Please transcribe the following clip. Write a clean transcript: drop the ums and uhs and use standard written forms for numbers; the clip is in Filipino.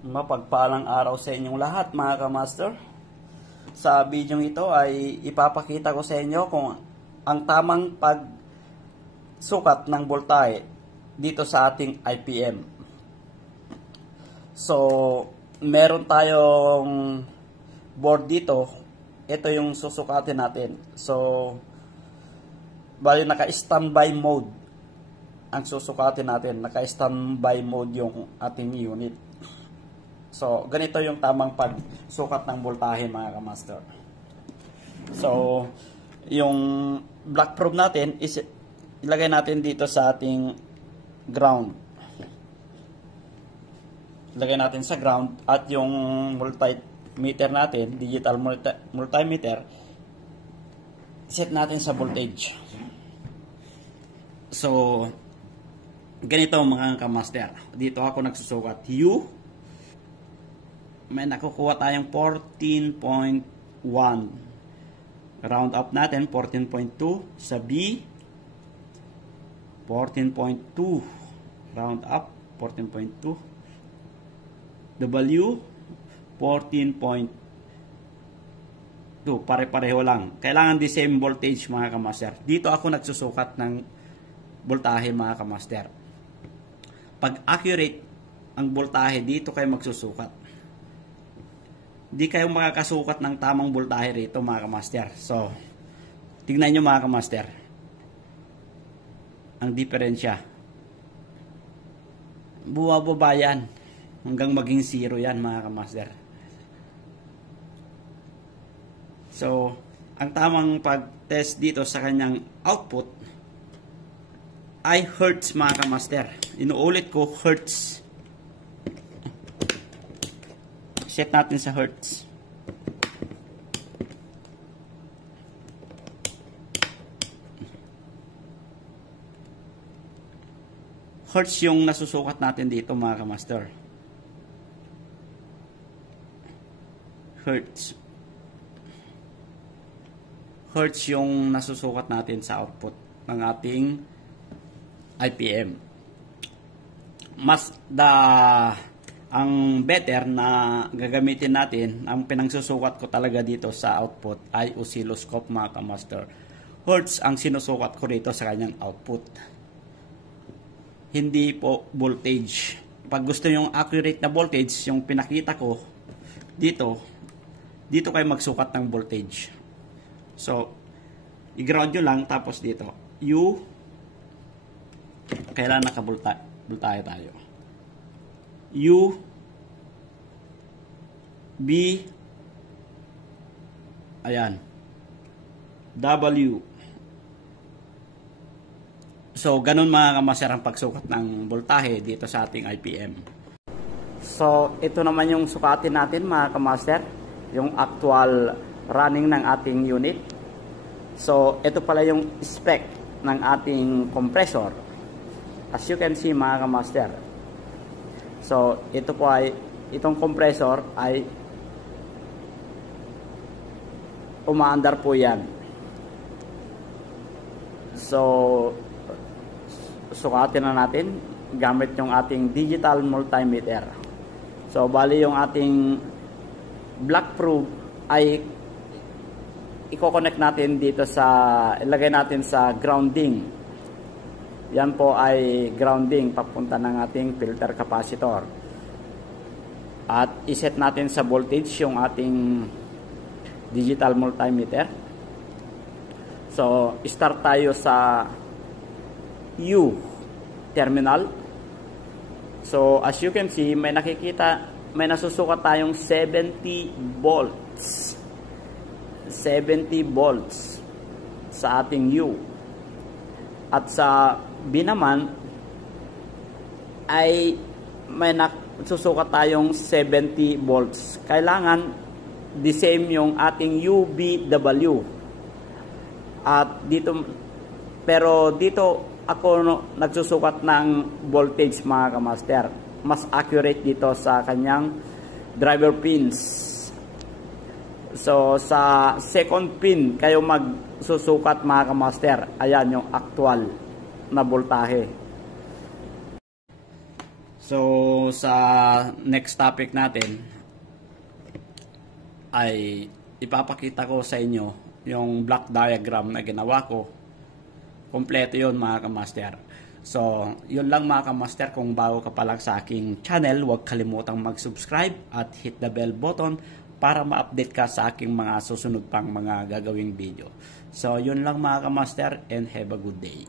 Mapagpalang araw sa inyong lahat mga kamaster. Sa video ito ay ipapakita ko sa inyo kung ang tamang pagsukat ng voltahe dito sa ating IPM. So, meron tayong board dito. Ito yung susukatin natin. So, bali naka-standby mode ang susukatin natin. Naka-standby mode yung ating unit. So, ganito yung tamang pagsukat ng voltahe mga kamaster. So, yung black probe natin is ilagay natin dito sa ating ground. Ilagay natin sa ground at yung multimeter natin, digital multimeter, set natin sa voltage. So, ganito mga kamaster. Dito ako nagsusukat. May nakukuha tayong 14.1. Round up natin, 14.2. Sa B, 14.2. Round up, 14.2. W, 14.2. Pare-pareho lang. Kailangan the same voltage mga kamaster. Dito ako nagsusukat ng voltahe mga kamaster. Pag accurate ang voltahe, dito kayo magsusukat. Di kayo makakasukat ng tamang voltahe rito mga kamaster. So, tignan nyo mga kamaster ang diferensya. Buwababa yan hanggang maging 0 yan mga kamaster. So, ang tamang pag-test dito sa kanyang output ay hertz mga kamaster. Inuulit ko, hertz. Set natin sa hertz. Hertz yung nasusukat natin dito mga kamaster. Hertz. Hertz yung nasusukat natin sa output ng ating IPM. Ang better na gagamitin natin, ang pinangsusukat ko talaga dito sa output ay oscilloscope mga kamaster. Hertz ang sinusukat ko dito sa kanyang output. Hindi po voltage. Pag gusto yung accurate na voltage, yung pinakita ko dito kayo magsukat ng voltage. So, i-ground nyo lang, tapos dito, kailangan naka-voltahe tayo. U, B, ayan, W. So, ganun mga kamaster ang pagsukat ng voltahe dito sa ating IPM. So, ito naman yung sukatin natin mga kamaster, yung actual running ng ating unit. So, ito pala yung spec ng ating compressor. As you can see mga kamaster. So, itong compressor ay umaandar po yan. So, sukatin na natin gamit yung ating digital multimeter. So, bali yung ating black probe ay i-connect natin dito ilagay natin sa grounding. Yan po ay grounding papunta ng ating filter capacitor. At iset natin sa voltage yung ating digital multimeter. So, start tayo sa U terminal. So, as you can see, may nasusukat tayong 70 volts. 70 volts sa ating U. At sa B naman ay may nasusukat tayong 70 volts. Kailangan the same yung ating UBW. At dito, pero dito ako nagsusukat ng voltage mga kamaster. Mas accurate dito sa kanyang driver pins. So sa second pin kayo magsusukat mga kamaster. Ayan yung actual na voltahe. So, sa next topic natin ay ipapakita ko sa inyo yung block diagram na ginawa ko. Kompleto yun mga kamaster. So, yun lang mga kamaster. Kung bago ka pa lang sa aking channel, huwag kalimutang mag-subscribe at hit the bell button para ma-update ka sa aking mga susunod pang mga gagawing video. So, yun lang mga kamaster and have a good day.